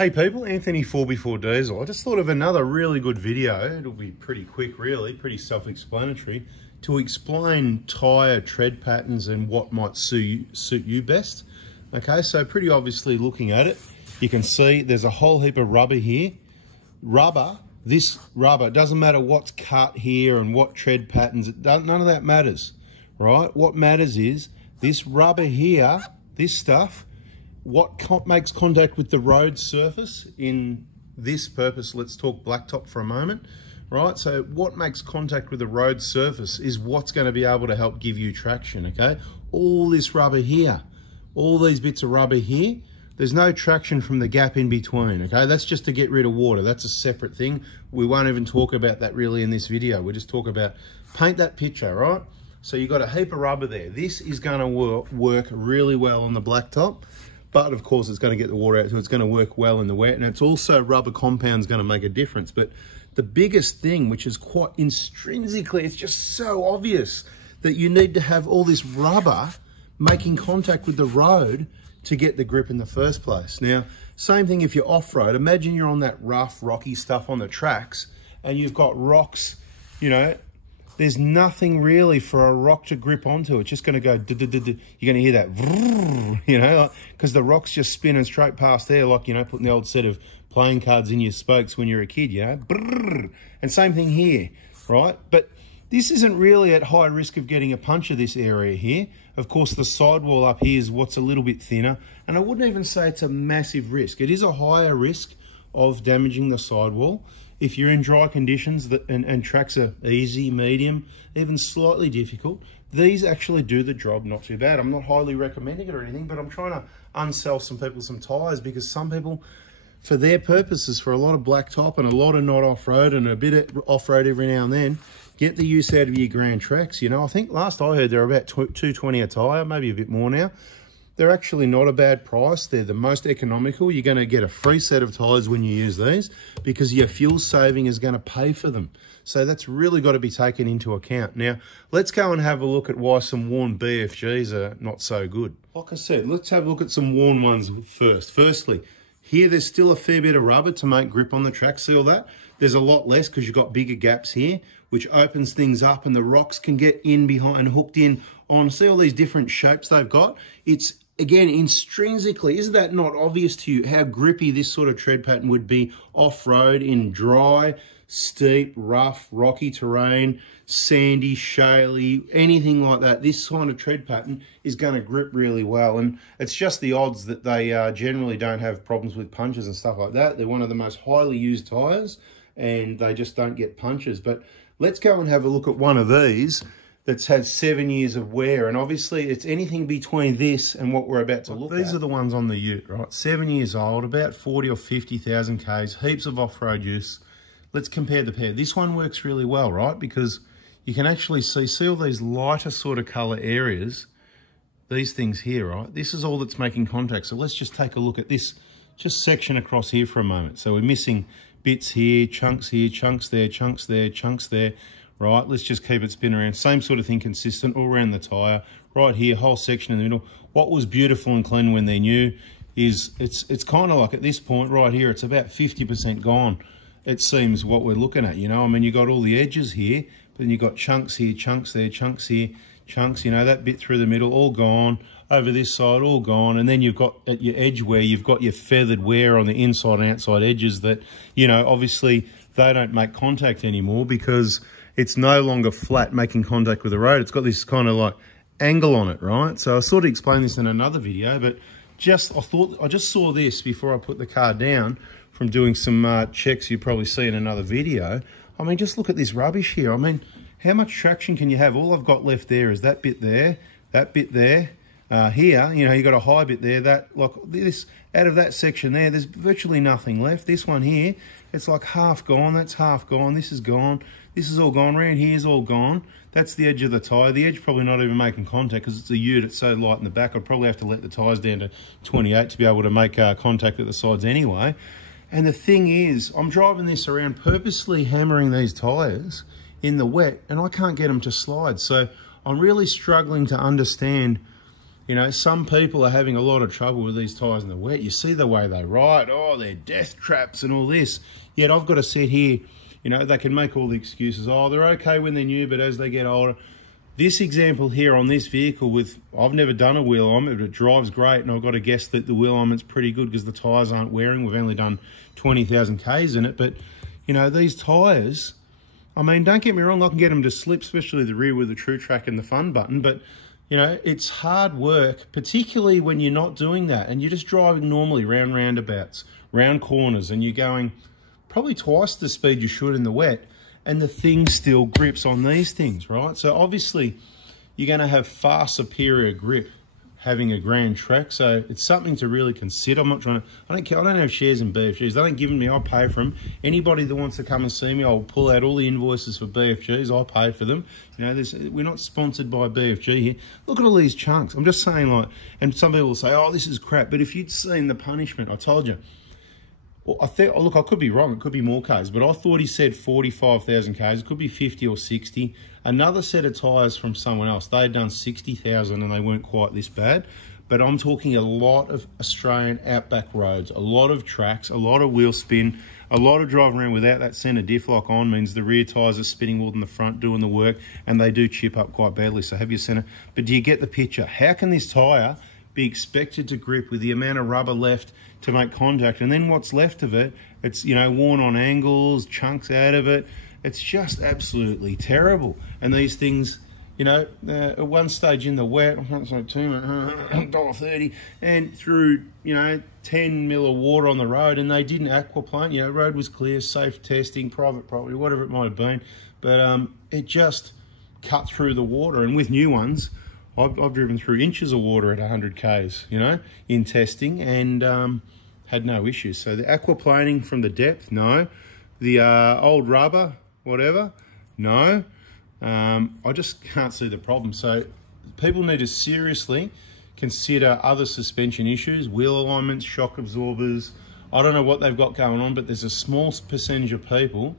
Hey people, Anthony 4x4 Diesel. I just thought of another really good video. It'll be pretty quick really, pretty self-explanatory, to explain tyre tread patterns and what might suit you best. Okay, so pretty obviously looking at it, you can see there's a whole heap of rubber here. This rubber, it doesn't matter what's cut here and what tread patterns, none of that matters, right? What matters is this rubber here, this stuff, what makes contact with the road surface. In this purpose, let's talk blacktop for a moment, right? So what makes contact with the road surface is what's going to be able to help give you traction, okay? All this rubber here, all these bits of rubber here, there's no traction from the gap in between, okay? That's just to get rid of water. That's a separate thing. We won't even talk about that really in this video. We'll just talk about, paint that picture, right? So you've got a heap of rubber there. This is going to work really well on the blacktop. But of course it's going to get the water out, so it's going to work well in the wet, and it's also rubber compound's going to make a difference. But the biggest thing, which is quite intrinsically, it's just so obvious that you need to have all this rubber making contact with the road to get the grip in the first place. Now, same thing if you're off-road. Imagine you're on that rough, rocky stuff on the tracks, and you've got rocks, you know, there's nothing really for a rock to grip onto. It's just going to go, you're going to hear that, you know, because the rock's just spinning straight past there, like, you know, putting the old set of playing cards in your spokes when you're a kid, you know. And same thing here, right? But this isn't really at high risk of getting a puncture, this area here. Of course, the sidewall up here is what's a little bit thinner, and I wouldn't even say it's a massive risk. It is a higher risk of damaging the sidewall. If you're in dry conditions and tracks are easy, medium, even slightly difficult, these actually do the job not too bad. I'm not highly recommending it or anything, but I'm trying to unsell some people some tyres, because some people, for their purposes, for a lot of blacktop and a lot of not off-road and a bit of off-road every now and then, get the use out of your Grand Treks. You know, I think last I heard they're about $220 a tyre, maybe a bit more now. They're actually not a bad price. They're the most economical. You're going to get a free set of tyres when you use these, because your fuel saving is going to pay for them. So that's really got to be taken into account. Now, let's go and have a look at why some worn BFGs are not so good. Like I said, let's have a look at some worn ones first. Firstly, here there's still a fair bit of rubber to make grip on the track. See all that? There's a lot less because you've got bigger gaps here, which opens things up, and the rocks can get in behind, hooked in on. See all these different shapes they've got? It's, again, intrinsically, is that not obvious to you how grippy this sort of tread pattern would be off-road in dry, steep, rough, rocky terrain, sandy, shaly, anything like that? This kind of tread pattern is going to grip really well, and it's just the odds that they generally don't have problems with punches and stuff like that. They're one of the most highly used tyres, and they just don't get punches. But let's go and have a look at one of these that's had 7 years of wear, and obviously it's anything between this and what we're about to look at. These are the ones on the ute, right? 7 years old, about 40 or 50,000 Ks, heaps of off-road use. Let's compare the pair. This one works really well, right? Because you can actually see all these lighter sort of colour areas, these things here, right? This is all that's making contact. So let's just take a look at this just section across here for a moment. So we're missing bits here, chunks there, chunks there. Right, let's just keep it spinning around. Same sort of thing, consistent all around the tyre. Right here, whole section in the middle. What was beautiful and clean when they're new is it's kind of like at this point right here, it's about 50% gone. It seems what we're looking at, you know. I mean, you got all the edges here, but then you got chunks here, chunks there, chunks here, chunks, you know, that bit through the middle, all gone. Over this side, all gone. And then you've got at your edge wear, you've got your feathered wear on the inside and outside edges that, you know, obviously they don't make contact anymore because it's no longer flat making contact with the road. It's got this kind of like angle on it, right? So I sort of explained this in another video, but I just saw this before I put the car down from doing some checks you'd probably see in another video. I mean, just look at this rubbish here. I mean, how much traction can you have? All I've got left there is that bit there, here, you know, you got a high bit there, that, like this, out of that section there, there's virtually nothing left. This one here, it's like half gone, that's half gone, this is gone, this is all gone, around here's all gone. That's the edge of the tyre. The edge probably not even making contact because it's a ute, it's so light in the back. I'd probably have to let the tyres down to 28 to be able to make contact at the sides anyway. And the thing is, I'm driving this around purposely hammering these tyres in the wet, and I can't get them to slide. So I'm really struggling to understand You know, some people are having a lot of trouble with these tyres in the wet. You see the way they ride. Oh, they're death traps and all this. Yet I've got to sit here, you know, they can make all the excuses. Oh, they're okay when they're new, but as they get older. This example here on this vehicle I've never done a wheel alignment, but it drives great, and I've got to guess that the wheel alignment's pretty good because the tyres aren't wearing. We've only done 20,000 Ks in it, but, you know, these tyres, I mean, don't get me wrong, I can get them to slip, especially the rear with the True Track and the fun button, but, you know, it's hard work, particularly when you're not doing that and you're just driving normally round roundabouts, round corners, and you're going probably twice the speed you should in the wet, and the thing still grips on these things, right? So obviously you're going to have far superior grip having a Grand Track, so it's something to really consider. I'm not trying to, I don't care, I don't have shares in BFGs. They don't give them to me, I'll pay for them. Anybody that wants to come and see me, I'll pull out all the invoices for BFGs, I'll pay for them. You know, we're not sponsored by BFG here. Look at all these chunks. I'm just saying, like, and some people will say, oh, this is crap, but if you'd seen the punishment, I told you. Well, I think, look, I could be wrong, it could be more Ks, but I thought he said 45,000 Ks, it could be 50 or 60. Another set of tyres from someone else, they'd done 60,000 and they weren't quite this bad. But I'm talking a lot of Australian outback roads, a lot of tracks, a lot of wheel spin, a lot of driving around without that centre diff lock on means the rear tyres are spinning more than the front doing the work, and they do chip up quite badly, so have your centre. But do you get the picture? How can this tyre be expected to grip with the amount of rubber left to make contact, and then what's left of it, it's, you know, worn on angles, chunks out of it. It's just absolutely terrible. And these things, you know, at one stage in the wet, I can't say too much, $1.30, and threw, you know, 10 mil of water on the road, and they didn't aquaplane. You know, road was clear, safe testing, private property, whatever it might have been, but it just cut through the water. And with new ones, I've driven through inches of water at 100 Ks, you know, in testing, and had no issues. So the aquaplaning from the depth, no. The old rubber, whatever, no. I just can't see the problem. So people need to seriously consider other suspension issues, wheel alignments, shock absorbers. I don't know what they've got going on, but there's a small percentage of people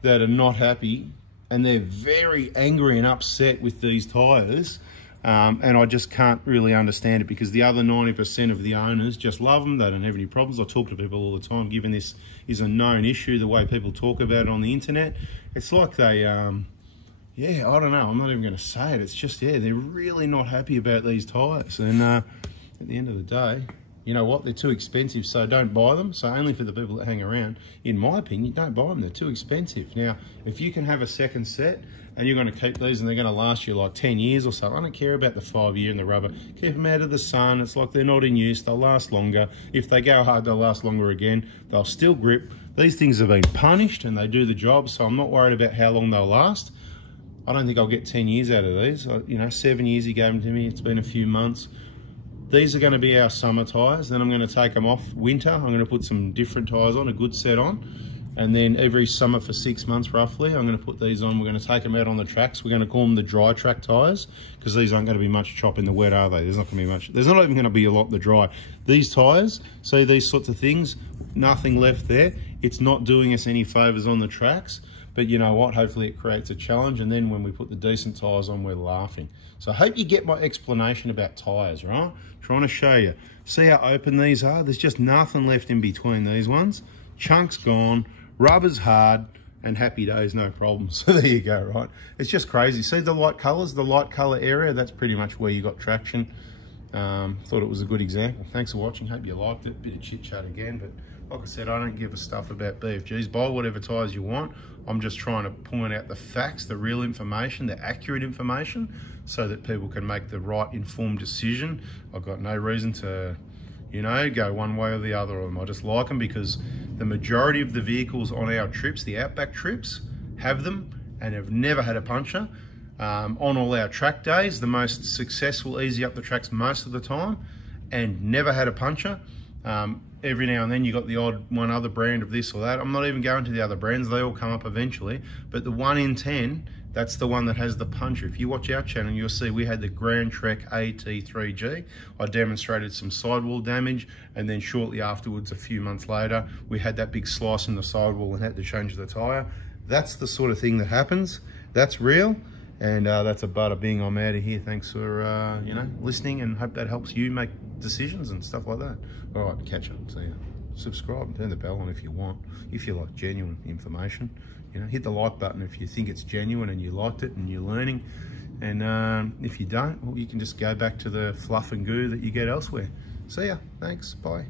that are not happy, and they're very angry and upset with these tyres. And I just can't really understand it, because the other 90% of the owners just love them. They don't have any problems. I talk to people all the time, given this is a known issue, the way people talk about it on the internet. It's like they, yeah, I don't know. I'm not even going to say it. It's just, yeah, they're really not happy about these tyres. And at the end of the day, you know what? They're too expensive, so don't buy them. So only for the people that hang around, in my opinion, don't buy them. They're too expensive. Now, if you can have a second set, and you're going to keep these and they're going to last you like 10 years or so, I don't care about the 5-year and the rubber. Keep them out of the sun. It's like they're not in use. They'll last longer. If they go hard, they'll last longer again. They'll still grip. These things have been punished and they do the job, so I'm not worried about how long they'll last. I don't think I'll get 10 years out of these. You know, 7 years he gave them to me. It's been a few months. These are going to be our summer tyres. Then I'm going to take them off winter. I'm going to put some different tyres on, a good set on. And then every summer for 6 months roughly, I'm going to put these on. We're going to take them out on the tracks. We're going to call them the dry track tyres, because these aren't going to be much chop in the wet, are they? There's not going to be much. There's not even going to be a lot in the dry. These tyres, see these sorts of things, nothing left there. It's not doing us any favours on the tracks. But you know what? Hopefully it creates a challenge. And then when we put the decent tyres on, we're laughing. So I hope you get my explanation about tyres, right? Trying to show you. See how open these are? There's just nothing left in between these ones. Chunks gone. Rubber's hard, and happy days, no problem. So there you go, right? It's just crazy. See the light colours, the light colour area, that's pretty much where you got traction. Thought it was a good example. Thanks for watching. Hope you liked it. Bit of chit chat again, but like I said, I don't give a stuff about BFGs. Buy whatever tyres you want. I'm just trying to point out the facts, the real information, the accurate information, so that people can make the right informed decision. I've got no reason to, you know, go one way or the other of them. I just like them because the majority of the vehicles on our trips, the outback trips, have them and have never had a puncture. On all our track days, the most successful, easy up the tracks most of the time, and never had a puncture. Every now and then you got the odd one other brand of this or that. I'm not even going to the other brands, they all come up eventually. But the 1 in 10, that's the one that has the puncher. If you watch our channel, you'll see we had the Grand Trek AT3G. I demonstrated some sidewall damage, and then shortly afterwards, a few months later, we had that big slice in the sidewall and had to change the tyre. That's the sort of thing that happens. That's real. And that's a bada bing. I'm out of here. Thanks for you know, listening, and hope that helps you make decisions and stuff like that. All right, catch up. See ya. Subscribe and turn the bell on if you want. If you like genuine information, you know, hit the like button if you think it's genuine and you liked it and you're learning. And if you don't, well, you can just go back to the fluff and goo that you get elsewhere. See ya. Thanks. Bye.